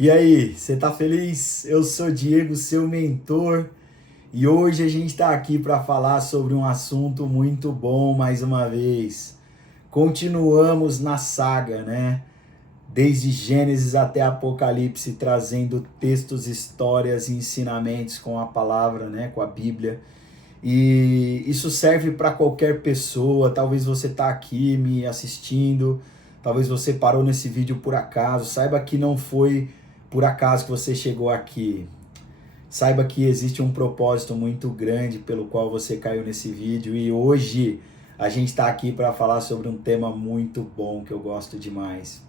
E aí, você tá feliz? Eu sou Diego, seu mentor, e hoje a gente está aqui para falar sobre um assunto muito bom mais uma vez. Continuamos na saga, né? Desde Gênesis até Apocalipse, trazendo textos, histórias e ensinamentos com a palavra, né? Com a Bíblia. E isso serve para qualquer pessoa. Talvez você está aqui me assistindo, talvez você parou nesse vídeo por acaso. Saiba que não foi por acaso que você chegou aqui. Saiba que existe um propósito muito grande pelo qual você caiu nesse vídeo. E hoje a gente está aqui para falar sobre um tema muito bom que eu gosto demais.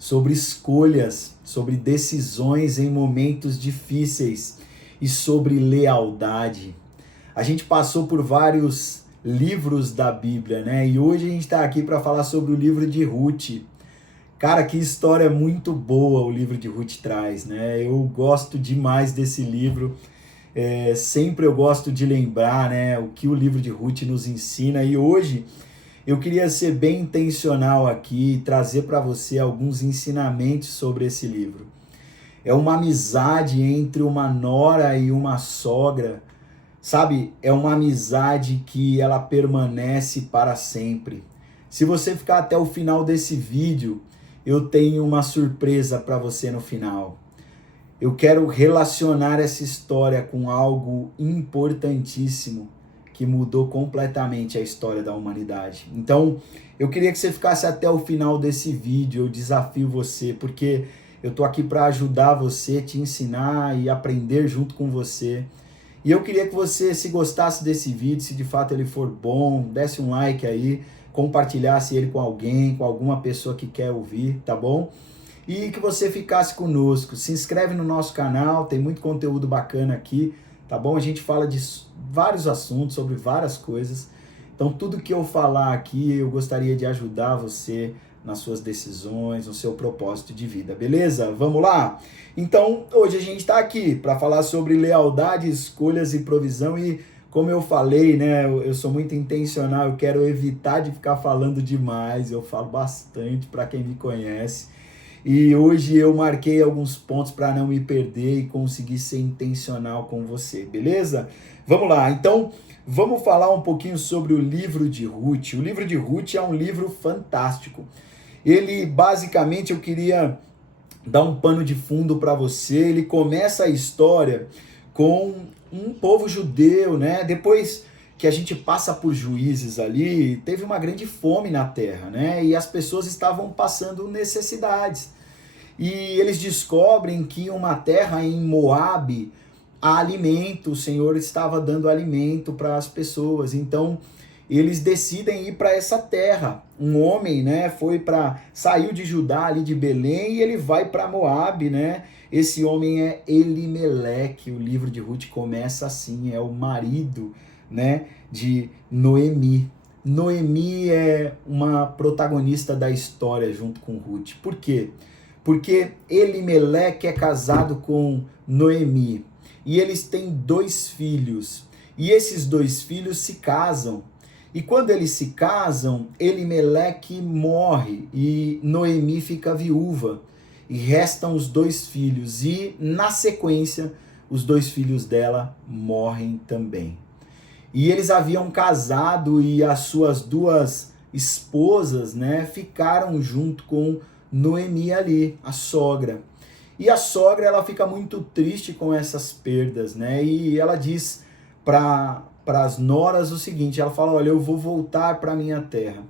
Sobre escolhas, sobre decisões em momentos difíceis e sobre lealdade. A gente passou por vários livros da Bíblia, né? E hoje a gente está aqui para falar sobre o livro de Ruth. Cara, que história muito boa o livro de Ruth traz, né? Eu gosto demais desse livro. Sempre eu gosto de lembrar, né, o que o livro de Ruth nos ensina. E hoje eu queria ser bem intencional aqui e trazer para você alguns ensinamentos sobre esse livro. É uma amizade entre uma nora e uma sogra. Sabe, é uma amizade que ela permanece para sempre. Se você ficar até o final desse vídeo, eu tenho uma surpresa para você no final. Eu quero relacionar essa história com algo importantíssimo que mudou completamente a história da humanidade. Então, eu queria que você ficasse até o final desse vídeo. Eu desafio você, porque eu tô aqui para ajudar você, te ensinar e aprender junto com você. E eu queria que você, se gostasse desse vídeo, se de fato ele for bom, desse um like aí, compartilhasse ele com alguém, com alguma pessoa que quer ouvir, tá bom? E que você ficasse conosco. Se inscreve no nosso canal, tem muito conteúdo bacana aqui, tá bom? A gente fala de vários assuntos, sobre várias coisas. Então tudo que eu falar aqui, eu gostaria de ajudar você nas suas decisões, no seu propósito de vida, beleza? Vamos lá? Então, hoje a gente está aqui para falar sobre lealdade, escolhas e provisão. E como eu falei, né, eu sou muito intencional, eu quero evitar de ficar falando demais, eu falo bastante para quem me conhece. E hoje eu marquei alguns pontos para não me perder e conseguir ser intencional com você, beleza? Vamos lá, então vamos falar um pouquinho sobre o livro de Ruth. O livro de Ruth é um livro fantástico. Ele, basicamente, eu queria dar um pano de fundo para você. Ele começa a história com um povo judeu, né? Depois que a gente passa por Juízes ali, teve uma grande fome na terra, né? E as pessoas estavam passando necessidades. E eles descobrem que uma terra em Moabe há alimento, o Senhor estava dando alimento para as pessoas. Então, eles decidem ir para essa terra. Um homem, né, saiu de Judá, ali de Belém, e ele vai para Moabe, né? Esse homem é Elimeleque. O livro de Ruth começa assim, é o marido, né, de Noemi. Noemi é uma protagonista da história junto com Ruth. Por quê? Porque Elimeleque é casado com Noemi. E eles têm 2 filhos. E esses 2 filhos se casam. E quando eles se casam, Elimeleque morre e Noemi fica viúva. E restam os 2 filhos. E na sequência, os 2 filhos dela morrem também. E eles haviam casado e as suas 2 esposas, né, ficaram junto com Noemi ali, a sogra. E a sogra, ela fica muito triste com essas perdas, né? E ela diz para as noras o seguinte, ela fala, olha, eu vou voltar para minha terra.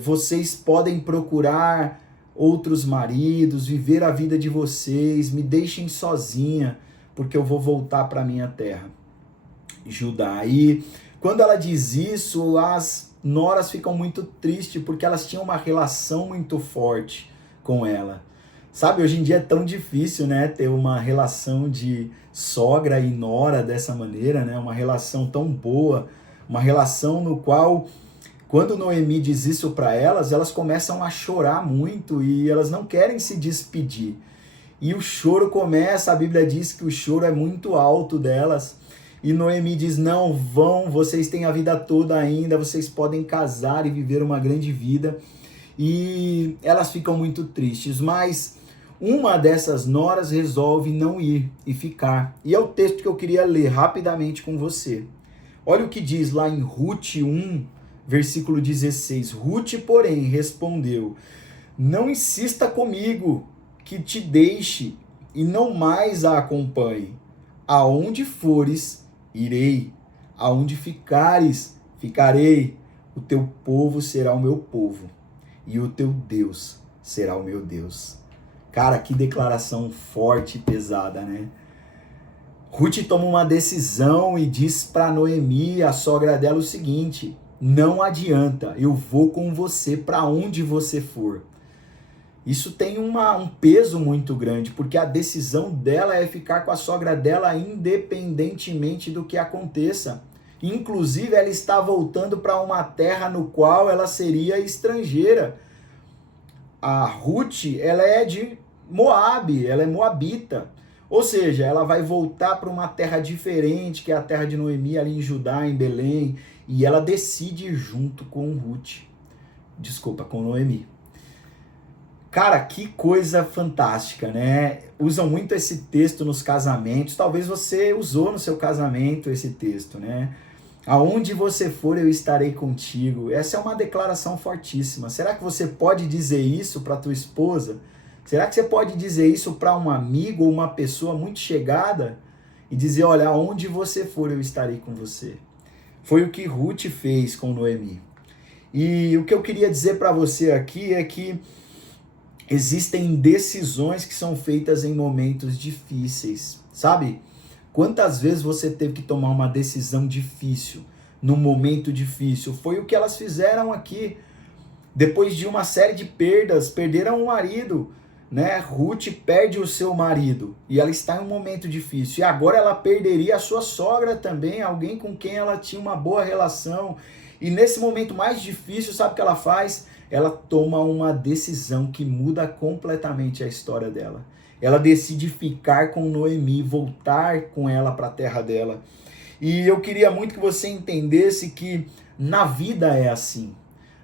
Vocês podem procurar outros maridos, viver a vida de vocês, me deixem sozinha, porque eu vou voltar para minha terra. Judá. E quando ela diz isso, as noras ficam muito tristes, porque elas tinham uma relação muito forte com ela. Sabe, hoje em dia é tão difícil, né, ter uma relação de sogra e nora dessa maneira, né, uma relação tão boa, uma relação no qual, quando Noemi diz isso para elas, elas começam a chorar muito e elas não querem se despedir. E o choro começa, a Bíblia diz que o choro é muito alto delas, e Noemi diz, não, vocês têm a vida toda ainda, vocês podem casar e viver uma grande vida. E elas ficam muito tristes, mas Uma dessas noras resolve não ir e ficar. E é o texto que eu queria ler rapidamente com você. Olha o que diz lá em Rute 1, versículo 16. Rute, porém, respondeu: não insista comigo que te deixe e não mais a acompanhe. Aonde fores, irei. Aonde ficares, ficarei. O teu povo será o meu povo e o teu Deus será o meu Deus. Cara, que declaração forte e pesada, né? Ruth toma uma decisão e diz para Noemi, a sogra dela, o seguinte: não adianta, eu vou com você para onde você for. Isso tem um peso muito grande, porque a decisão dela é ficar com a sogra dela independentemente do que aconteça. Inclusive, ela está voltando para uma terra no qual ela seria estrangeira. A Ruth, ela é de Moabe, ela é moabita. Ou seja, ela vai voltar para uma terra diferente, que é a terra de Noemi, ali em Judá, em Belém, e ela decide ir junto com com Noemi. Cara, que coisa fantástica, né? Usam muito esse texto nos casamentos, talvez você usou no seu casamento esse texto, né? Aonde você for, eu estarei contigo. Essa é uma declaração fortíssima. Será que você pode dizer isso para tua esposa? Será que você pode dizer isso para um amigo ou uma pessoa muito chegada? E dizer, olha, aonde você for, eu estarei com você. Foi o que Ruth fez com Noemi. E o que eu queria dizer para você aqui é que existem decisões que são feitas em momentos difíceis, sabe? Quantas vezes você teve que tomar uma decisão difícil, num momento difícil? Foi o que elas fizeram aqui. Depois de uma série de perdas, perderam o marido, né? Ruth perde o seu marido e ela está em um momento difícil. E agora ela perderia a sua sogra também, alguém com quem ela tinha uma boa relação. E nesse momento mais difícil, sabe o que ela faz? Ela toma uma decisão que muda completamente a história dela. Ela decide ficar com Noemi, voltar com ela para a terra dela. E eu queria muito que você entendesse que na vida é assim.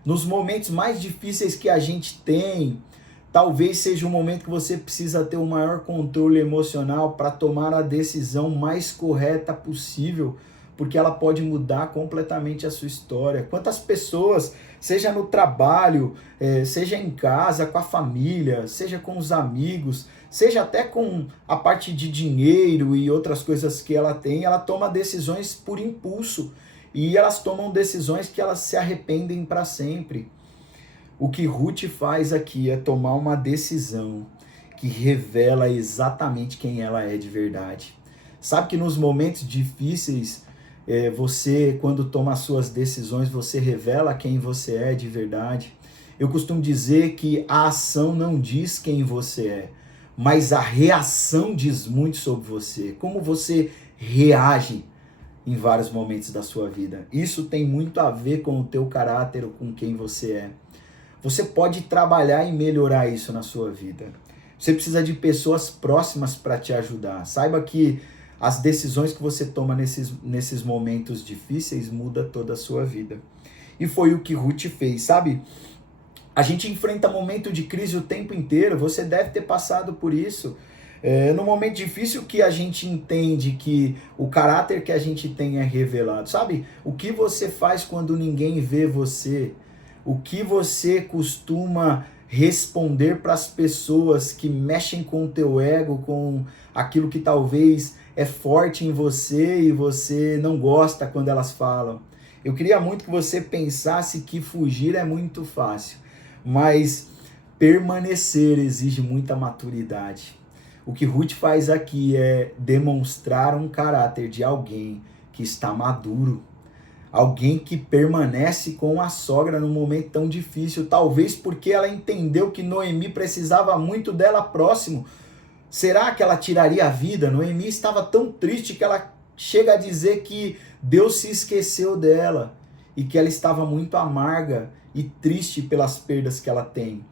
Nos momentos mais difíceis que a gente tem, talvez seja um momento que você precisa ter o maior controle emocional para tomar a decisão mais correta possível, porque ela pode mudar completamente a sua história. Quantas pessoas, seja no trabalho, seja em casa, com a família, seja com os amigos, seja até com a parte de dinheiro e outras coisas que ela tem, ela toma decisões por impulso e elas tomam decisões que elas se arrependem para sempre. O que Ruth faz aqui é tomar uma decisão que revela exatamente quem ela é de verdade. Sabe que nos momentos difíceis, você, quando toma as suas decisões, você revela quem você é de verdade. Eu costumo dizer que a ação não diz quem você é, mas a reação diz muito sobre você. Como você reage em vários momentos da sua vida. Isso tem muito a ver com o teu caráter, com quem você é. Você pode trabalhar e melhorar isso na sua vida. Você precisa de pessoas próximas para te ajudar. Saiba que as decisões que você toma nesses momentos difíceis muda toda a sua vida. E foi o que Ruth fez, sabe? A gente enfrenta momento de crise o tempo inteiro, você deve ter passado por isso. No momento difícil que a gente entende que o caráter que a gente tem é revelado, sabe? O que você faz quando ninguém vê você? O que você costuma responder para as pessoas que mexem com o teu ego, com aquilo que talvez é forte em você e você não gosta quando elas falam? Eu queria muito que você pensasse que fugir é muito fácil, mas permanecer exige muita maturidade. O que Ruth faz aqui é demonstrar um caráter de alguém que está maduro, alguém que permanece com a sogra num momento tão difícil, talvez porque ela entendeu que Noemi precisava muito dela próximo. Será que ela tiraria a vida? Noemi estava tão triste que ela chega a dizer que Deus se esqueceu dela e que ela estava muito amarga e triste pelas perdas que ela tem.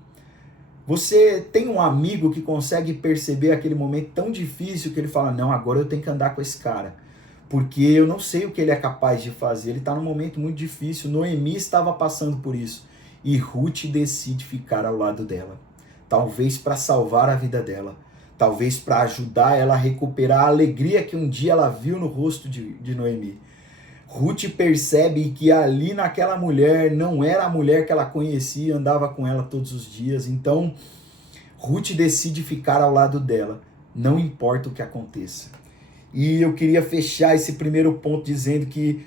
Você tem um amigo que consegue perceber aquele momento tão difícil que ele fala, não, agora eu tenho que andar com esse cara, porque eu não sei o que ele é capaz de fazer, ele está num momento muito difícil. Noemi estava passando por isso e Ruth decide ficar ao lado dela. talvez para salvar a vida dela, talvez para ajudar ela a recuperar a alegria que um dia ela viu no rosto de Noemi. Ruth percebe que ali naquela mulher não era a mulher que ela conhecia, andava com ela todos os dias. Então, Ruth decide ficar ao lado dela, não importa o que aconteça. E eu queria fechar esse primeiro ponto dizendo que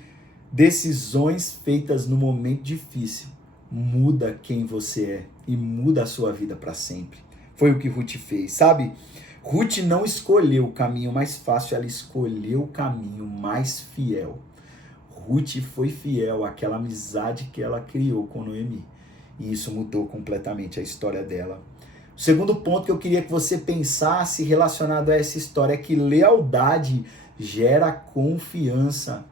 decisões feitas no momento difícil muda quem você é e muda a sua vida para sempre. Foi o que Ruth fez, sabe? Ruth não escolheu o caminho mais fácil, ela escolheu o caminho mais fiel. Ruth foi fiel àquela amizade que ela criou com Noemi. E isso mudou completamente a história dela. O segundo ponto que eu queria que você pensasse relacionado a essa história é que lealdade gera confiança.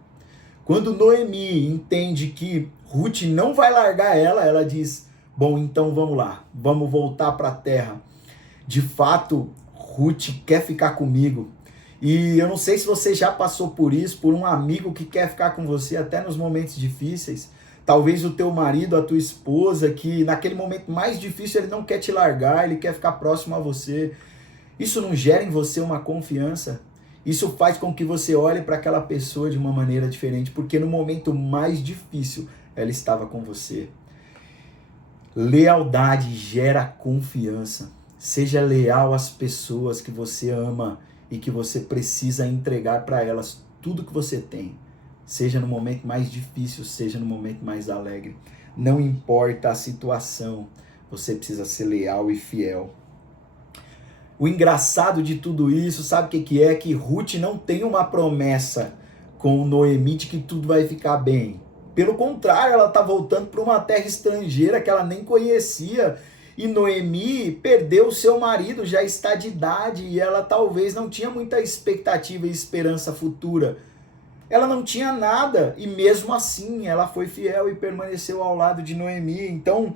Quando Noemi entende que Ruth não vai largar ela, ela diz, bom, então vamos lá, vamos voltar para a terra. De fato, Ruth quer ficar comigo. E eu não sei se você já passou por isso, por um amigo que quer ficar com você até nos momentos difíceis. Talvez o teu marido, a tua esposa, que naquele momento mais difícil ele não quer te largar, ele quer ficar próximo a você. Isso não gera em você uma confiança? Isso faz com que você olhe para aquela pessoa de uma maneira diferente, porque no momento mais difícil ela estava com você. Lealdade gera confiança. Seja leal às pessoas que você ama e que você precisa entregar para elas tudo que você tem. Seja no momento mais difícil, seja no momento mais alegre. Não importa a situação, você precisa ser leal e fiel. O engraçado de tudo isso, sabe o que é? Que Ruth não tem uma promessa com Noemi de que tudo vai ficar bem. Pelo contrário, ela está voltando para uma terra estrangeira que ela nem conhecia. E Noemi perdeu seu marido, já está de idade, e ela talvez não tinha muita expectativa e esperança futura. Ela não tinha nada, e mesmo assim ela foi fiel e permaneceu ao lado de Noemi. Então,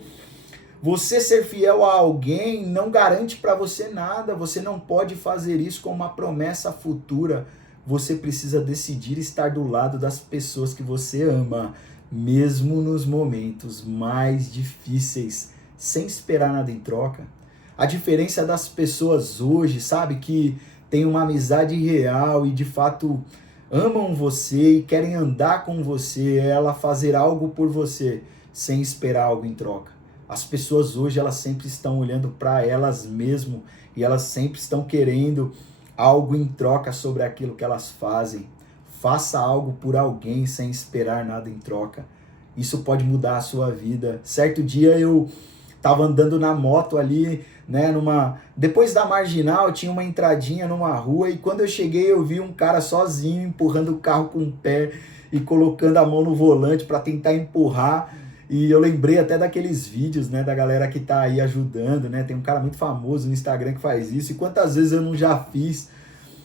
você ser fiel a alguém não garante para você nada, você não pode fazer isso com uma promessa futura. Você precisa decidir estar do lado das pessoas que você ama, mesmo nos momentos mais difíceis, sem esperar nada em troca. A diferença das pessoas hoje, sabe, que tem uma amizade real e de fato amam você e querem andar com você, é ela fazer algo por você, sem esperar algo em troca. As pessoas hoje, elas sempre estão olhando para elas mesmas e elas sempre estão querendo algo em troca sobre aquilo que elas fazem. Faça algo por alguém sem esperar nada em troca. Isso pode mudar a sua vida. Certo dia eu estava andando na moto ali, né, depois da Marginal tinha uma entradinha numa rua e quando eu cheguei eu vi um cara sozinho empurrando o carro com o pé e colocando a mão no volante para tentar empurrar. E eu lembrei até daqueles vídeos, né, da galera que tá aí ajudando, né? Tem um cara muito famoso no Instagram que faz isso. E quantas vezes eu não já fiz?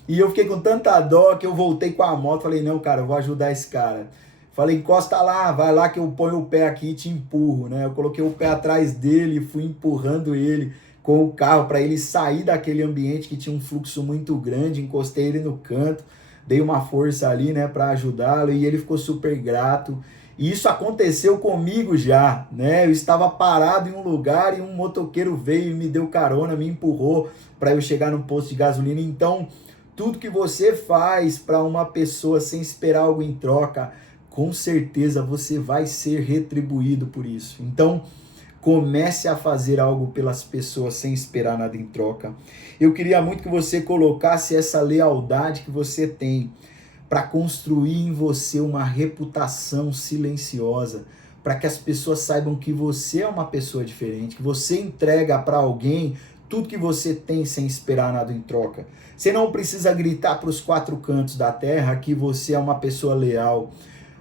E eu fiquei com tanta dó que eu voltei com a moto. Falei, não, cara, eu vou ajudar esse cara. Falei, encosta lá, vai lá que eu ponho o pé aqui e te empurro, né? Eu coloquei o pé atrás dele e fui empurrando ele com o carro para ele sair daquele ambiente que tinha um fluxo muito grande. Encostei ele no canto, dei uma força ali, né, para ajudá-lo e ele ficou super grato. E isso aconteceu comigo já, né? Eu estava parado em um lugar e um motoqueiro veio e me deu carona, me empurrou para eu chegar no posto de gasolina. Então, tudo que você faz para uma pessoa sem esperar algo em troca, com certeza você vai ser retribuído por isso. Então, comece a fazer algo pelas pessoas sem esperar nada em troca. Eu queria muito que você colocasse essa lealdade que você tem para construir em você uma reputação silenciosa, para que as pessoas saibam que você é uma pessoa diferente, que você entrega para alguém tudo que você tem sem esperar nada em troca. Você não precisa gritar para os quatro cantos da terra que você é uma pessoa leal.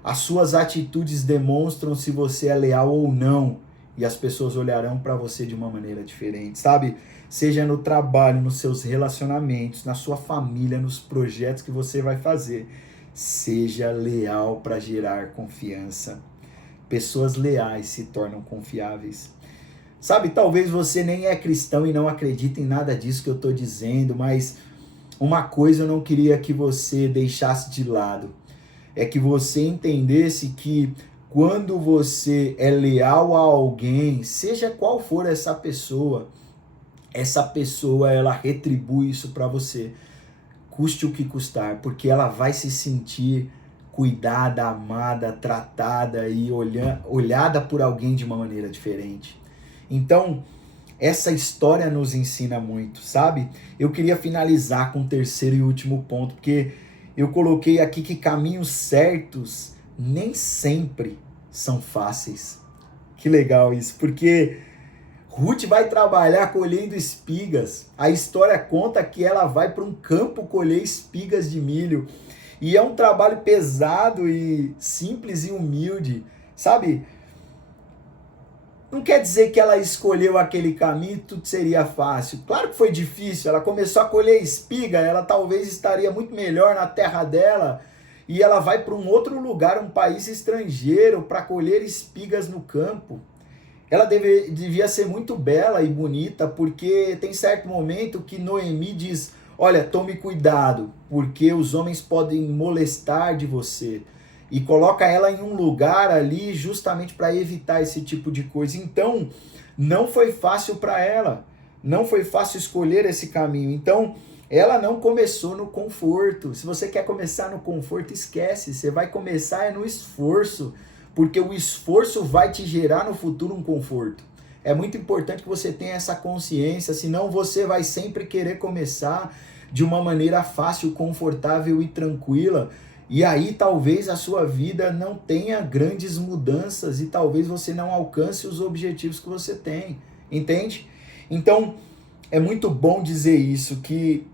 As suas atitudes demonstram se você é leal ou não, e as pessoas olharão para você de uma maneira diferente, sabe? Seja no trabalho, nos seus relacionamentos, na sua família, nos projetos que você vai fazer. Seja leal para gerar confiança. Pessoas leais se tornam confiáveis. Sabe, talvez você nem é cristão e não acredita em nada disso que eu estou dizendo, mas uma coisa eu não queria que você deixasse de lado. É que você entendesse que quando você é leal a alguém, seja qual for essa pessoa, essa pessoa, ela retribui isso para você, custe o que custar, porque ela vai se sentir cuidada, amada, tratada e olhada por alguém de uma maneira diferente. Então, essa história nos ensina muito, sabe? Eu queria finalizar com o terceiro e último ponto, porque eu coloquei aqui que caminhos certos nem sempre são fáceis. Que legal isso, porque Ruth vai trabalhar colhendo espigas. A história conta que ela vai para um campo colher espigas de milho. E é um trabalho pesado e simples e humilde, sabe? Não quer dizer que ela escolheu aquele caminho e tudo seria fácil. Claro que foi difícil. Ela começou a colher espiga, ela talvez estaria muito melhor na terra dela. E ela vai para um outro lugar, um país estrangeiro, para colher espigas no campo. Ela devia ser muito bela e bonita, porque tem certo momento que Noemi diz: olha, tome cuidado, porque os homens podem molestar de você. E coloca ela em um lugar ali justamente para evitar esse tipo de coisa. Então, não foi fácil para ela. Não foi fácil escolher esse caminho. Então, ela não começou no conforto. Se você quer começar no conforto, esquece. Você vai começar no esforço, porque o esforço vai te gerar no futuro um conforto. É muito importante que você tenha essa consciência, senão você vai sempre querer começar de uma maneira fácil, confortável e tranquila. E aí talvez a sua vida não tenha grandes mudanças e talvez você não alcance os objetivos que você tem, entende? Então, é muito bom dizer isso, que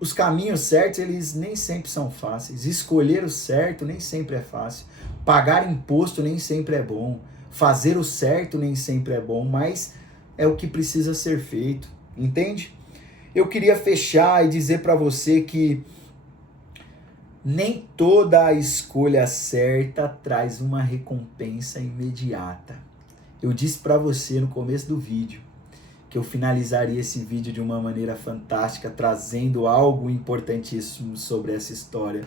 os caminhos certos, eles nem sempre são fáceis. Escolher o certo nem sempre é fácil. Pagar imposto nem sempre é bom. Fazer o certo nem sempre é bom, mas é o que precisa ser feito, entende? Eu queria fechar e dizer para você que nem toda a escolha certa traz uma recompensa imediata. Eu disse para você no começo do vídeo que eu finalizaria esse vídeo de uma maneira fantástica, trazendo algo importantíssimo sobre essa história.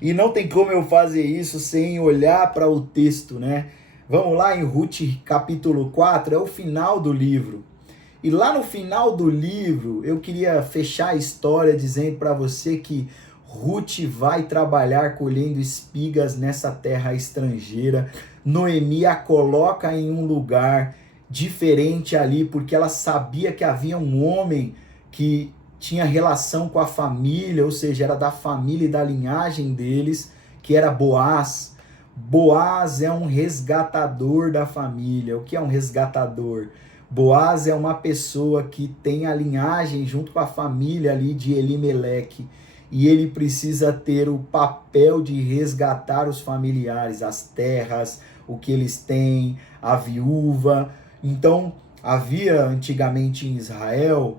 E não tem como eu fazer isso sem olhar para o texto, né? Vamos lá em Ruth capítulo 4, é o final do livro. E lá no final do livro, eu queria fechar a história dizendo para você que Ruth vai trabalhar colhendo espigas nessa terra estrangeira. Noemi a coloca em um lugar diferente ali, porque ela sabia que havia um homem que tinha relação com a família, ou seja, era da família e da linhagem deles, que era Boaz. Boaz é um resgatador da família. O que é um resgatador? Boaz é uma pessoa que tem a linhagem junto com a família ali de Elimeleque. E ele precisa ter o papel de resgatar os familiares, as terras, o que eles têm, a viúva. Então, havia antigamente em Israel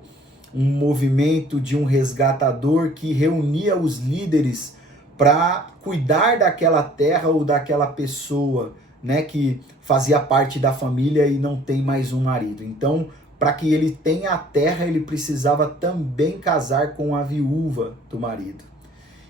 um movimento de um resgatador que reunia os líderes para cuidar daquela terra ou daquela pessoa, né, que fazia parte da família e não tem mais um marido. Então, para que ele tenha a terra, ele precisava também casar com a viúva do marido.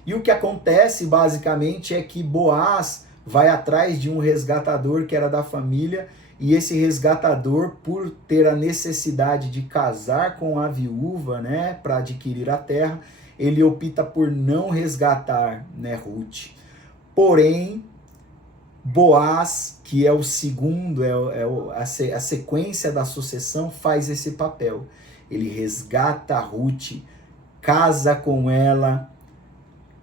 E o que acontece, basicamente, é que Boaz vai atrás de um resgatador que era da família, e esse resgatador, por ter a necessidade de casar com a viúva, né, para adquirir a terra, ele opta por não resgatar, né, Ruth. Porém, Boaz, que é o segundo, a sequência da sucessão, faz esse papel. Ele resgata a Ruth, casa com ela,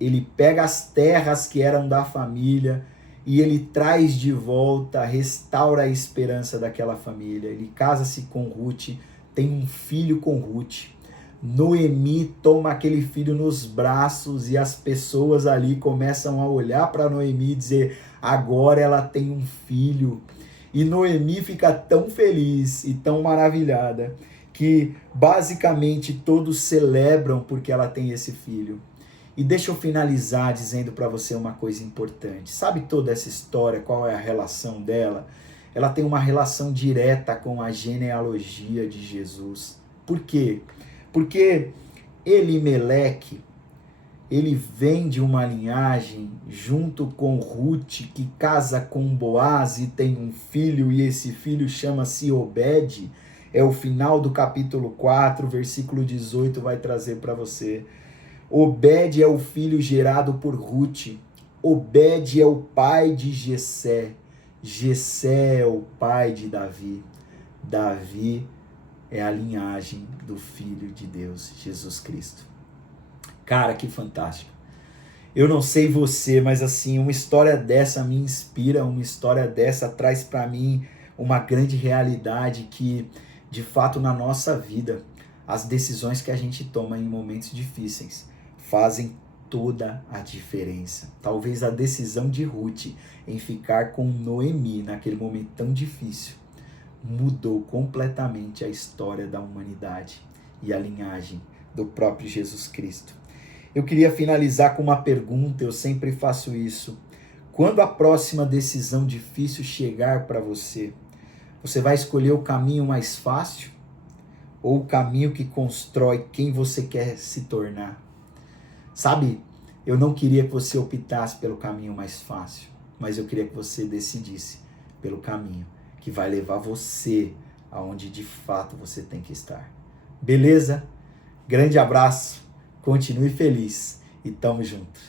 ele pega as terras que eram da família e ele traz de volta, restaura a esperança daquela família. Ele casa-se com Ruth, tem um filho com Ruth. Noemi toma aquele filho nos braços e as pessoas ali começam a olhar para Noemi e dizer: agora ela tem um filho. E Noemi fica tão feliz e tão maravilhada que basicamente todos celebram porque ela tem esse filho. E deixa eu finalizar dizendo para você uma coisa importante. Sabe toda essa história, qual é a relação dela? Ela tem uma relação direta com a genealogia de Jesus. Por quê? Porque Elimeleque, ele vem de uma linhagem junto com Ruth, que casa com Boaz e tem um filho, e esse filho chama-se Obed. É o final do capítulo 4, versículo 18 vai trazer para você. Obed é o filho gerado por Rute. Obed é o pai de Jessé. Jessé é o pai de Davi. Davi é a linhagem do Filho de Deus, Jesus Cristo. Cara, que fantástico. Eu não sei você, mas assim, uma história dessa me inspira, uma história dessa traz para mim uma grande realidade que, de fato, na nossa vida, as decisões que a gente toma em momentos difíceis fazem toda a diferença. Talvez a decisão de Ruth em ficar com Noemi naquele momento tão difícil mudou completamente a história da humanidade e a linhagem do próprio Jesus Cristo. Eu queria finalizar com uma pergunta, eu sempre faço isso. Quando a próxima decisão difícil chegar para você, você vai escolher o caminho mais fácil ou o caminho que constrói quem você quer se tornar? Sabe, eu não queria que você optasse pelo caminho mais fácil, mas eu queria que você decidisse pelo caminho que vai levar você aonde de fato você tem que estar. Beleza? Grande abraço, continue feliz e tamo junto.